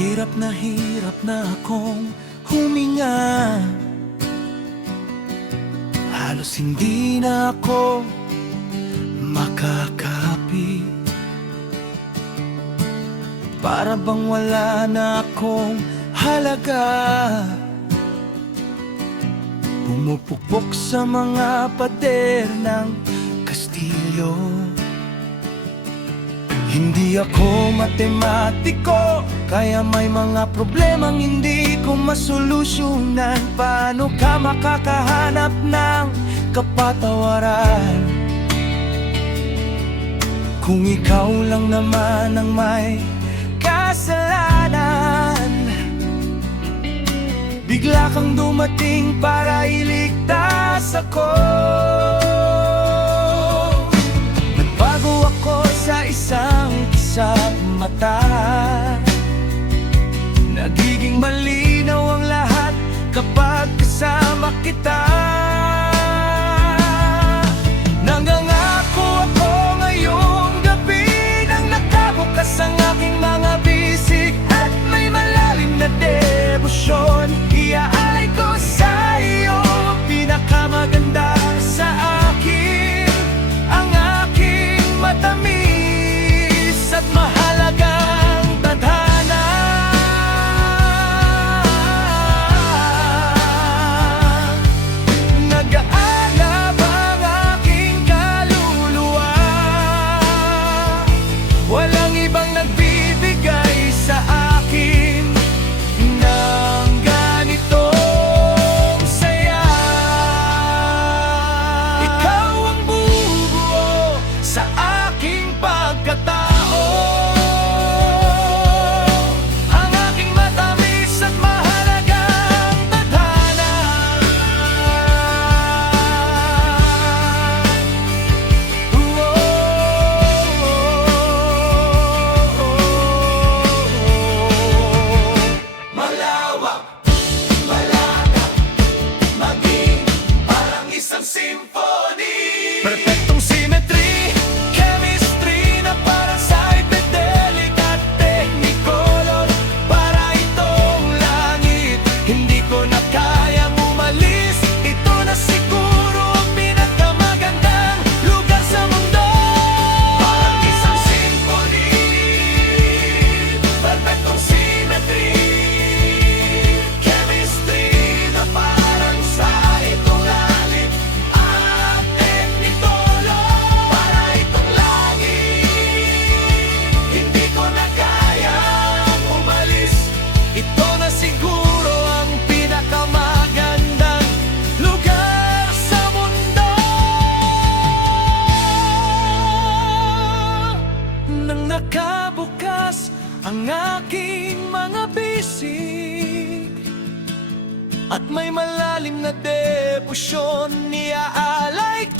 hirap na akong huminga. Halos hindi na ako makakapi. Para bang wala na akong halaga. Pumupukpok sa mga pader ng Kastilyo. Hindi ako matematiko, kaya may mga problemang hindi ko masolusyonan. Paano ka makakahanap ng kapatawaran kung ikaw lang naman ang may kasalanan? Bigla kang dumating para iligtas ako. Nagbago ako sa isang kisap mata. Nagiging malinaw ang lahat kapag kasama kita. Nangangako ako ngayong gabi nang nakabukas ang aking mga bisig at may malalim na debosyon. Iaalay ko sa iyo pinakamaganda sa akin, ang aking matamis at mahalagang tadhana. Nag-aalab ang aking kaluluwa, walang ibang nagbibigay sa akin ng ganitong saya. Ikaw ang bumubuo sa aking pagkatao, ang aking matamis at mahalagang tadhana. Malawak, malatag, maging parang isang symphony. Perfectong symmetry, chemistry na para sa psychedelic at technicolor. Para itong langit, hindi ko na kayang umalis. Ito na siguro ang pinakamagandang lugar sa mundo. Parang isang symphony, perfectong symmetry, chemistry na parang sa itong langit at technicolor. Para itong langit, hindi ko na kayang umalis. Ito na siguro ang pinakamagandang lugar sa mundo. Nang nakabukas ang aking mga bisig at may malalim na debosyon, niaalay